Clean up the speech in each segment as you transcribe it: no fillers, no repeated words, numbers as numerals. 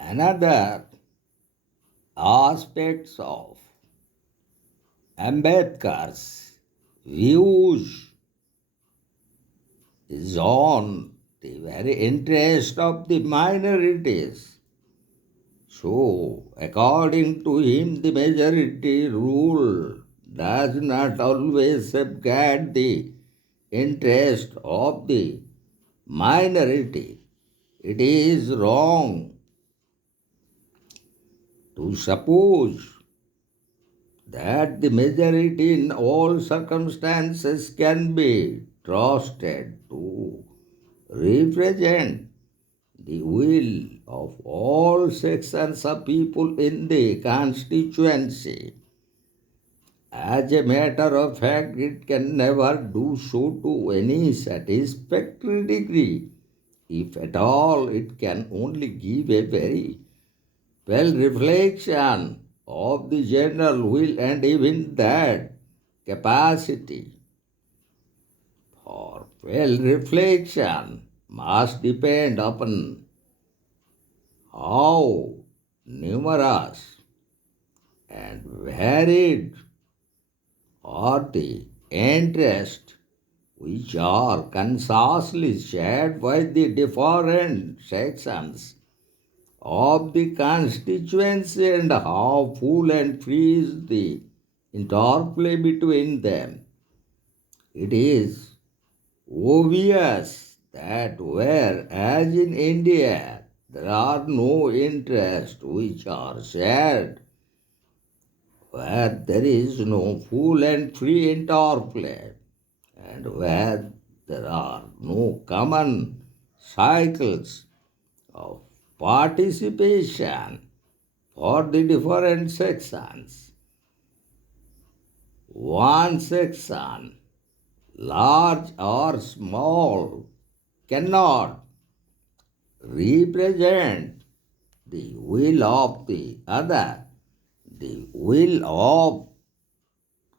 Another aspects of Ambedkar's views is on the very interest of the minorities. So, according to him, the majority rule does not always safeguard the interest of the minority. It is wrong to suppose that the majority in all circumstances can be trusted to represent the will of all sections of people in the constituency. As a matter of fact, it can never do so to any satisfactory degree. If at all, it can only give a very well reflection of the general will, and even that capacity for well reflection must depend upon how numerous and varied are the interests which are consciously shared by the different sections of the constituency, and how full and free is the interplay between them. It is obvious that whereas in India there are no interests which are shared, where there is no full and free interplay, and where there are no common cycles of participation for the different sections. One section, large or small, cannot represent the will of the other. The will of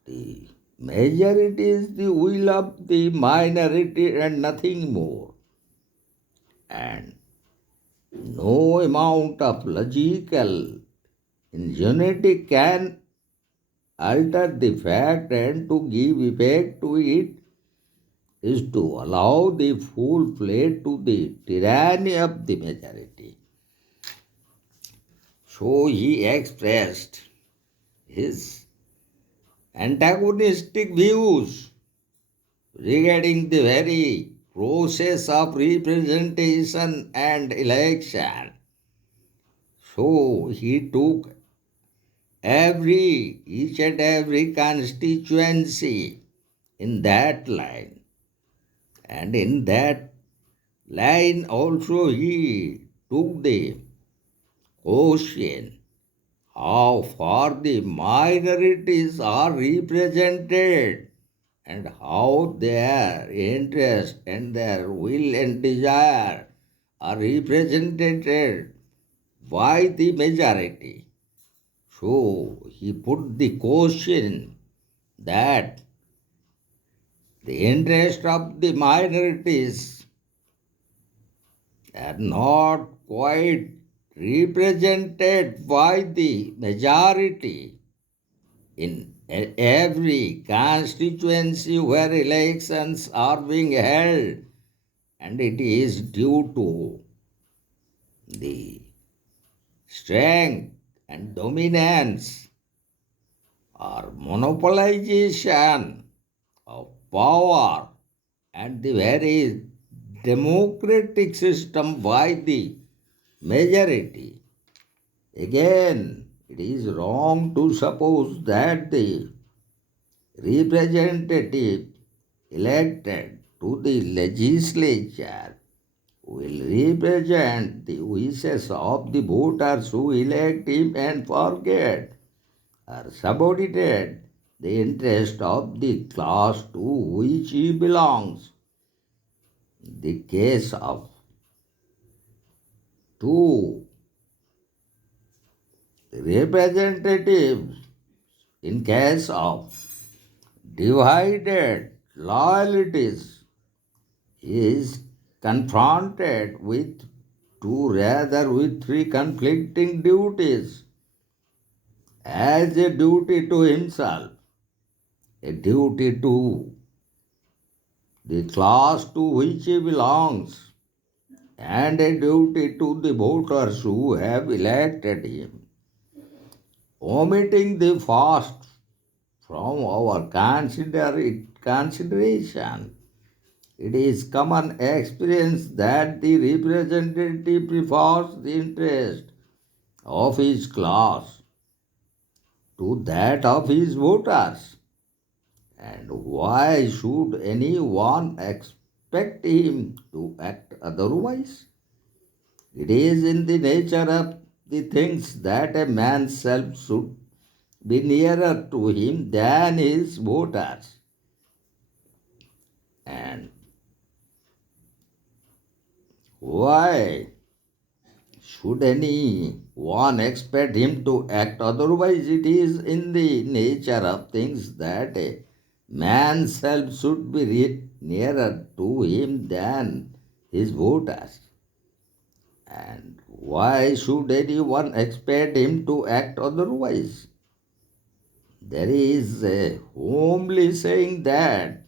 the majority is the will of the minority and nothing more. And no amount of logical ingenuity can alter the fact, and to give effect to it is to allow the full play to the tyranny of the majority. So he expressed his antagonistic views regarding the very process of representation and election. So he took each and every constituency in that line. And in that line also he took the question how far the minorities are represented, and how their interest and their will and desire are represented by the majority. So he put the question that the interest of the minorities are not quite represented by the majority in every constituency where elections are being held, and it is due to the strength and dominance or monopolization of power and the very democratic system by the majority. Again, it is wrong to suppose that the representative elected to the legislature will represent the wishes of the voters who elect him and forget or subordinate the interest of the class to which he belongs. The case of two representatives, in case of divided loyalties, is confronted with to rather with three conflicting duties as a duty to himself, a duty to the class to which he belongs, and a duty to the voters who have elected him, omitting the first from our consideration. It is common experience that the representative prefers the interest of his class to that of his voters. And why should anyone expect him to act otherwise? It is in the nature of the things that a man's self should be nearer to him than his voters. And why should anyone expect him to act otherwise? It is in the nature of things that a man's self should be nearer to him than his voters. And why should anyone expect him to act otherwise? There is a homely saying that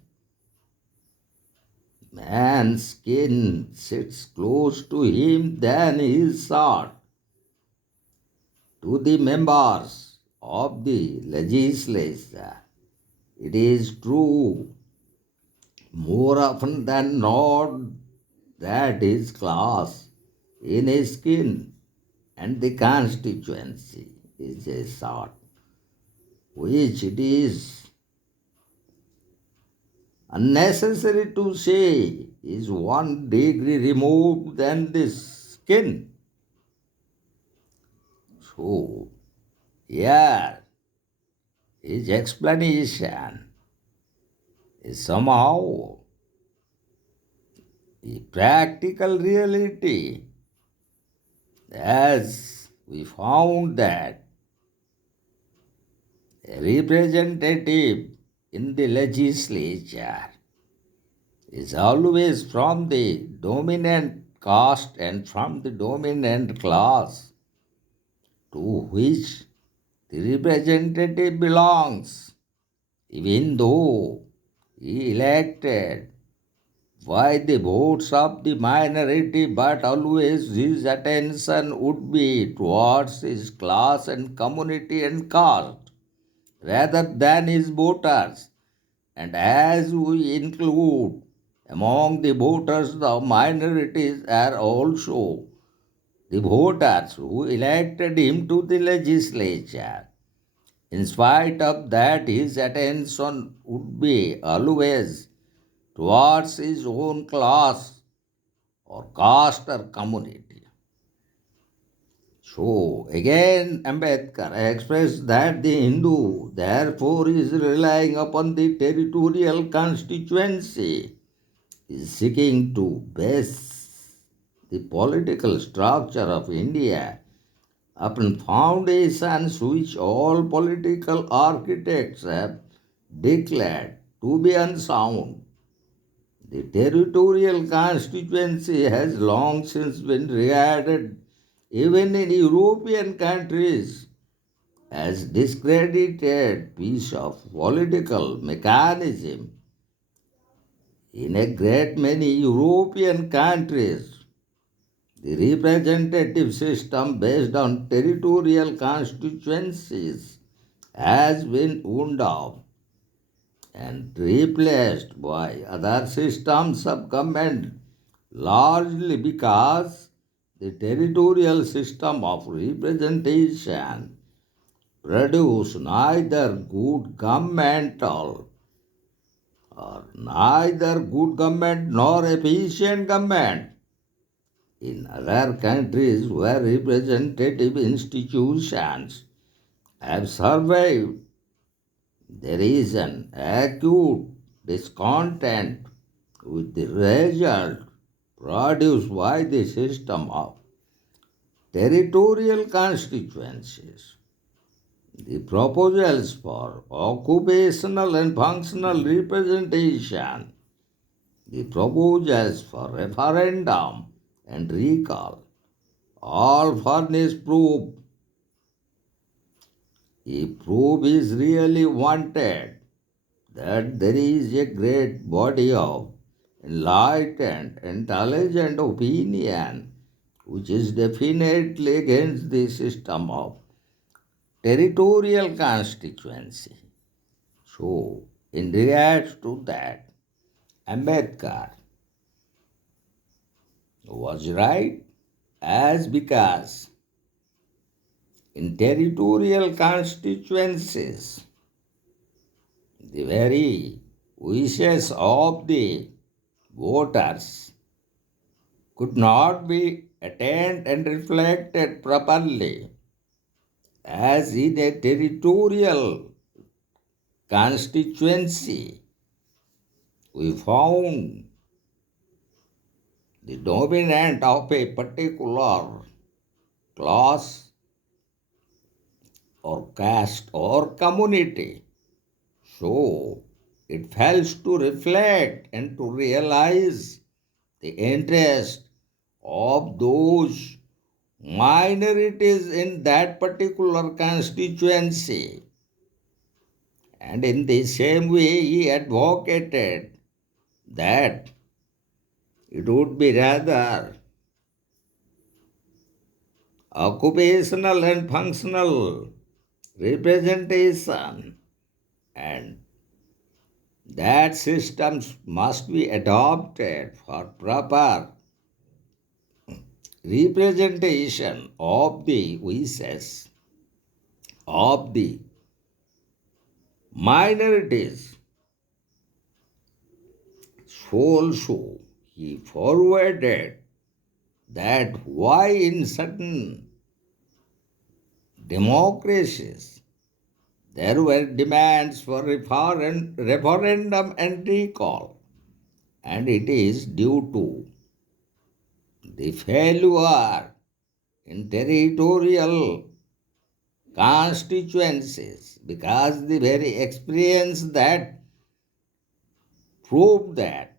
man's skin sits close to him than his sword. To the members of the legislature, it is true more often than not that his class in his skin and the constituency is a sort which it is unnecessary to say is 1 degree removed than the skin. So, here his explanation is somehow a practical reality, as we found that a representative in the legislature is always from the dominant caste and from the dominant class to which the representative belongs, even though he elected by the votes of the minority, but always his attention would be towards his class and community and caste rather than his voters. And as we include among the voters the minorities are also the voters who elected him to the legislature. In spite of that, his attention would be always towards his own class or caste or community. So again, Ambedkar expressed that the Hindu therefore is relying upon the territorial constituency, is seeking to base the political structure of India upon foundations which all political architects have declared to be unsound. The territorial constituency has long since been regarded, even in European countries, as discredited piece of political mechanism. In a great many European countries, the representative system based on territorial constituencies has been wound up and replaced by other systems of government, largely because the territorial system of representation produce neither good governmental or neither good government nor efficient government. In other countries where representative institutions have survived, there is an acute discontent with the result produced by the system of territorial constituencies. The proposals for occupational and functional representation, the proposals for referendum and recall, all furnish proof. If proof is really wanted that there is a great body of enlightened, intelligent opinion which is definitely against the system of territorial constituency. So, in regards to that, Ambedkar was right as because in territorial constituencies, the very wishes of the voters could not be attained and reflected properly as in a territorial constituency. We found the dominant of a particular class or caste or community. So it fails to reflect and to realize the interest of those minorities in that particular constituency. And in the same way, he advocated that it would be rather occupational and functional representation, and that systems must be adopted for proper representation of the wishes of the minorities. So also he forwarded that why in certain democracies there were demands for referendum and recall, and it is due to the failure in territorial constituencies, because the very experience that proved that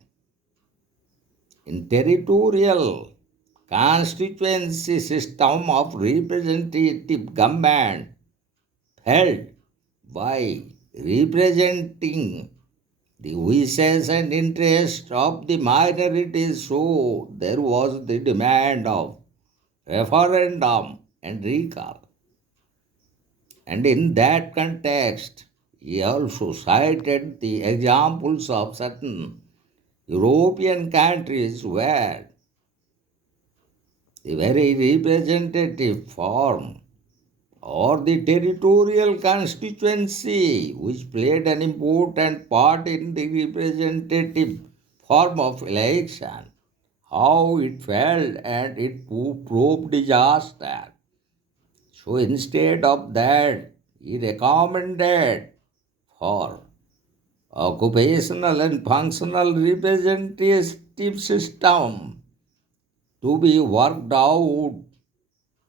in territorial constituency system of representative government held by representing the wishes and interests of the minorities, so there was the demand of referendum and recall. And in that context, he also cited the examples of certain European countries where the very representative form or the territorial constituency, which played an important part in the representative form of election, how it failed and it proved disaster. So instead of that, he recommended for occupational and functional representative system to be worked out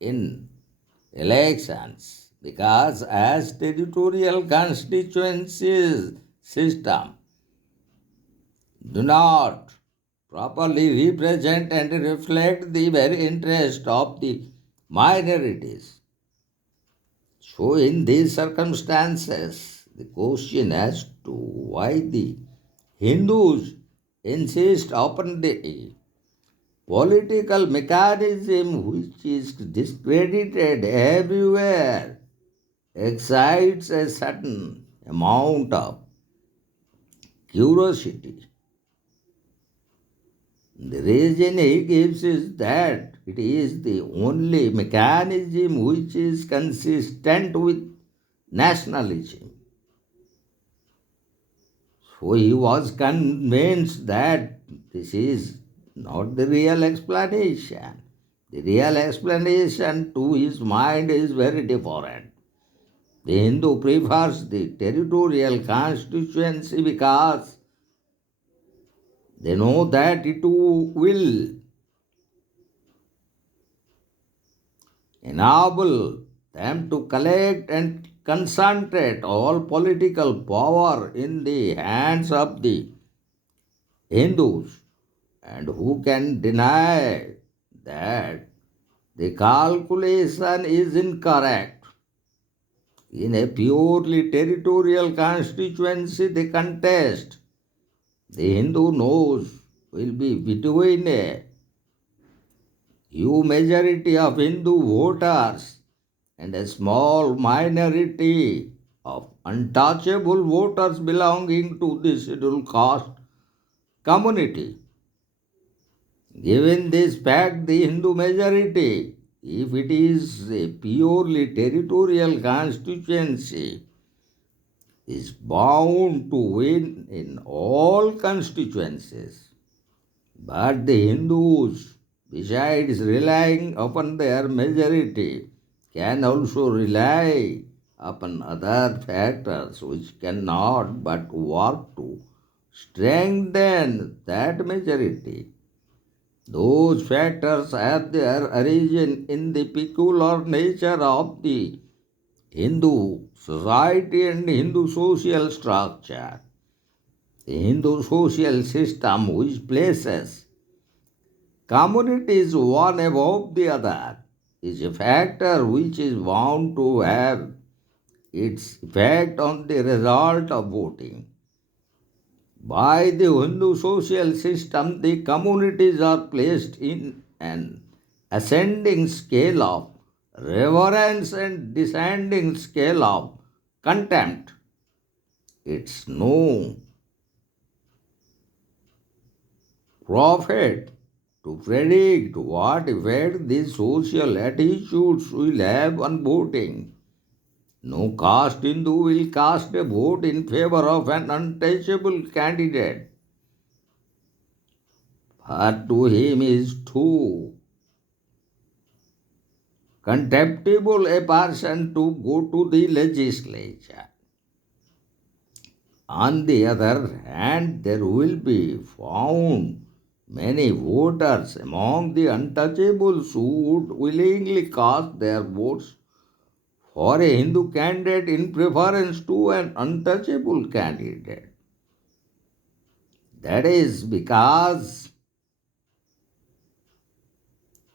in elections, because as territorial constituencies system do not properly represent and reflect the very interest of the minorities. So in these circumstances, the question as to why the Hindus insist upon the political mechanism which is discredited everywhere excites a certain amount of curiosity. The reason he gives is that it is the only mechanism which is consistent with nationalism. So he was convinced that this is not the real explanation. The real explanation to his mind is very different. The Hindu prefers the territorial constituency because they know that it will enable them to collect and concentrate all political power in the hands of the Hindus. And who can deny that The calculation is incorrect. In a purely territorial constituency, the contest, the Hindu knows, will be between a huge majority of Hindu voters and a small minority of untouchable voters belonging to the scheduled caste community. Given this fact, the Hindu majority, if it is a purely territorial constituency, is bound to win in all constituencies. But the Hindus, besides relying upon their majority, can also rely upon other factors which cannot but work to strengthen that majority. Those factors have their origin in the peculiar nature of the Hindu society and Hindu social structure. The Hindu social system which places communities one above the other is a factor which is bound to have its effect on the result of voting. By the Hindu social system, the communities are placed in an ascending scale of reverence and descending scale of contempt. It's no profit to predict what effect these social attitudes will have on voting. No caste Hindu will cast a vote in favor of an untouchable candidate, but to him is too contemptible a person to go to the legislature. On the other hand, there will be found many voters among the untouchables who would willingly cast their votes for a Hindu candidate in preference to an untouchable candidate. That is because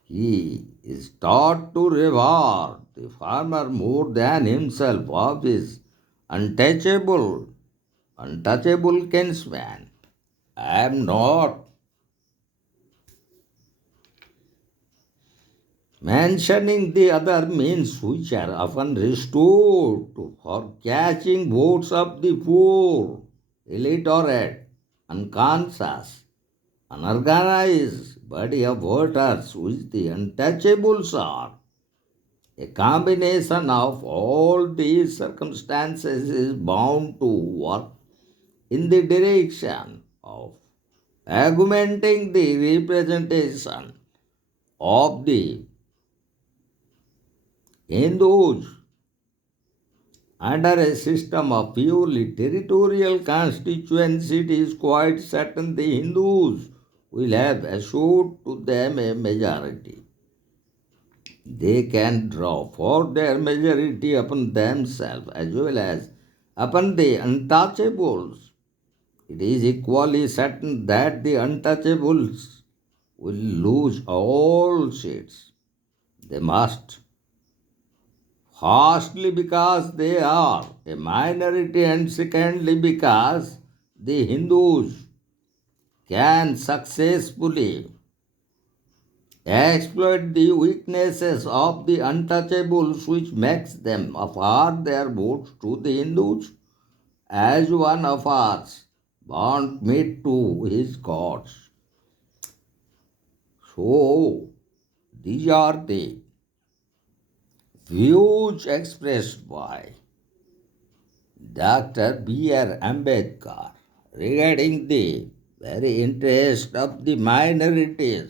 he is taught to reward the farmer more than himself of his untouchable kinsman. I am not mentioning the other means which are often restored for catching votes of the poor, illiterate, unconscious, unorganized body of voters which the untouchables are. A combination of all these circumstances is bound to work in the direction of augmenting the representation of the Hindus under a system of purely territorial constituency. It is quite certain the Hindus will have assured to them a majority. They can draw for their majority upon themselves as well as upon the untouchables. It is equally certain that the untouchables will lose all seats. They must. Firstly, because they are a minority, and secondly, because the Hindus can successfully exploit the weaknesses of the untouchables, which makes them offer their votes to the Hindus as one offers burnt meat to his gods. So, these are the views expressed by Dr. B.R. Ambedkar regarding the very interest of the minorities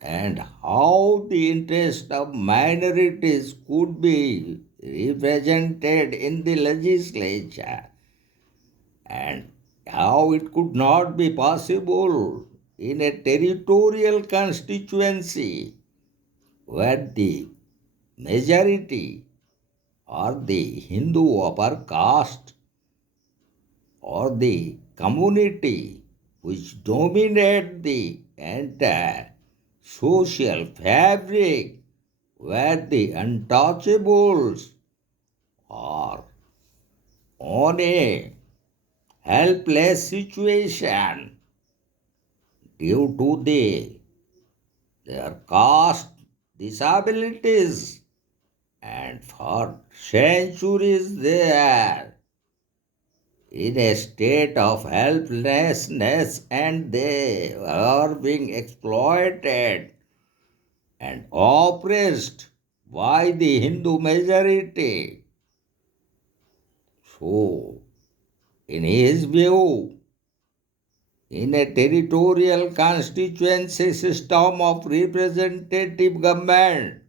and how the interest of minorities could be represented in the legislature and how it could not be possible in a territorial constituency where the majority or the Hindu upper caste or the community which dominate the entire social fabric where the untouchables are on a helpless situation due to their caste disabilities, and for centuries they are in a state of helplessness and they are being exploited and oppressed by the Hindu majority. So, in his view, in a territorial constituency system of representative government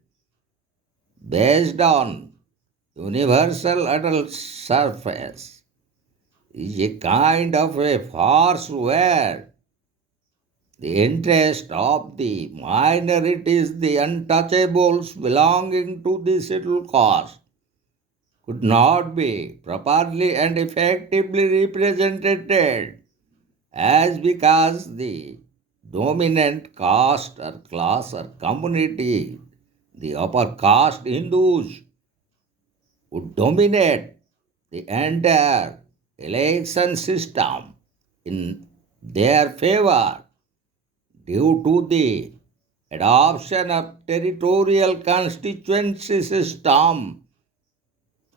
based on universal adult surface is a kind of a farce where the interest of the minorities, the untouchables belonging to the scheduled caste, could not be properly and effectively represented as because the dominant caste or class or community, the upper caste Hindus, would dominate the entire election system in their favor due to the adoption of territorial constituency system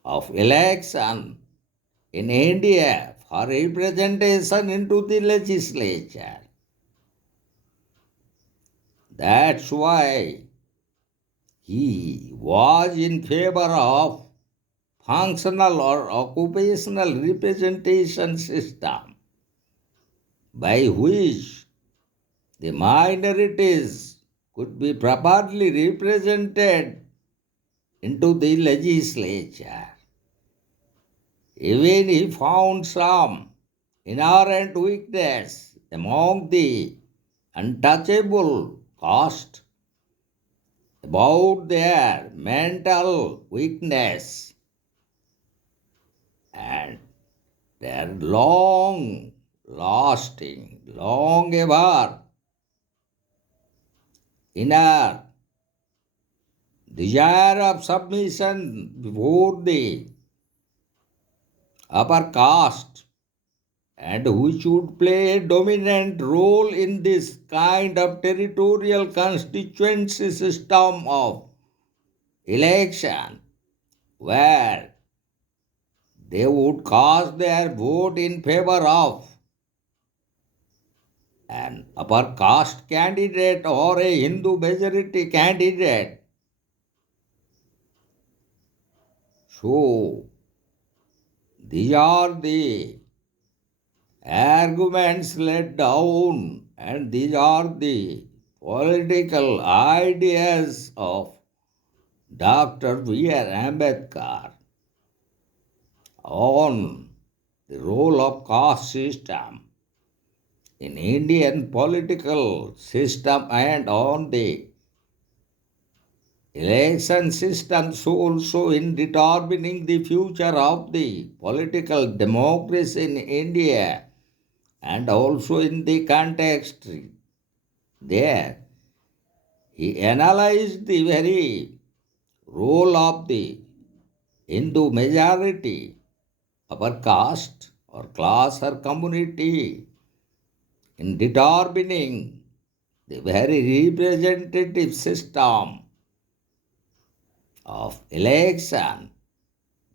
of election in India for representation into the legislature. That's why he was in favor of functional or occupational representation system by which the minorities could be properly represented into the legislature. Even he found some inherent weakness among the untouchable caste about their mental weakness and their long lasting, long ever inner desire of submission before the upper caste and which would play a dominant role in this kind of territorial constituency system of election where they would cast their vote in favor of an upper caste candidate or a Hindu majority candidate. So, these are the arguments laid down, and these are the political ideas of Dr. B.R. Ambedkar on the role of caste system in Indian political system and on the election systems also in determining the future of the political democracy in India and also in the context there. He analyzed the very role of the Hindu majority, upper caste or class or community in determining the very representative system of election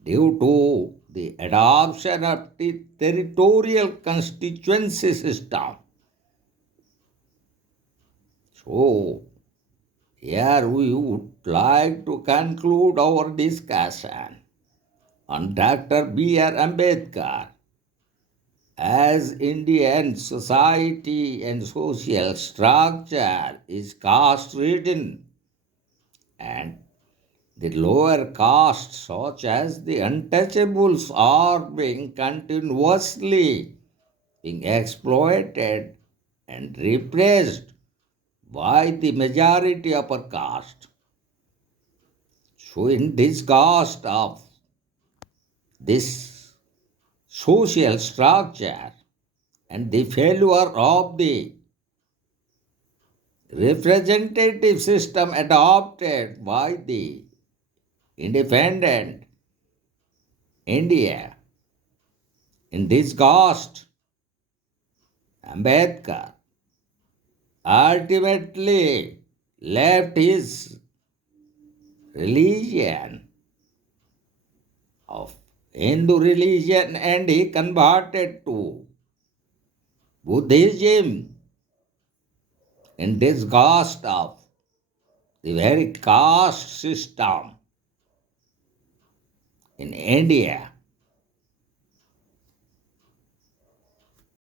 due to the adoption of the territorial constituency system. So, here we would like to conclude our discussion on Dr. B.R. Ambedkar as Indian society and social structure is caste ridden and the lower castes, such as the untouchables, are being continuously being exploited and repressed by the majority upper caste. So, in disgust of this social structure and the failure of the representative system adopted by the independent India in disgust, Ambedkar ultimately left his religion of Hindu religion and he converted to Buddhism in disgust of the very caste system in India.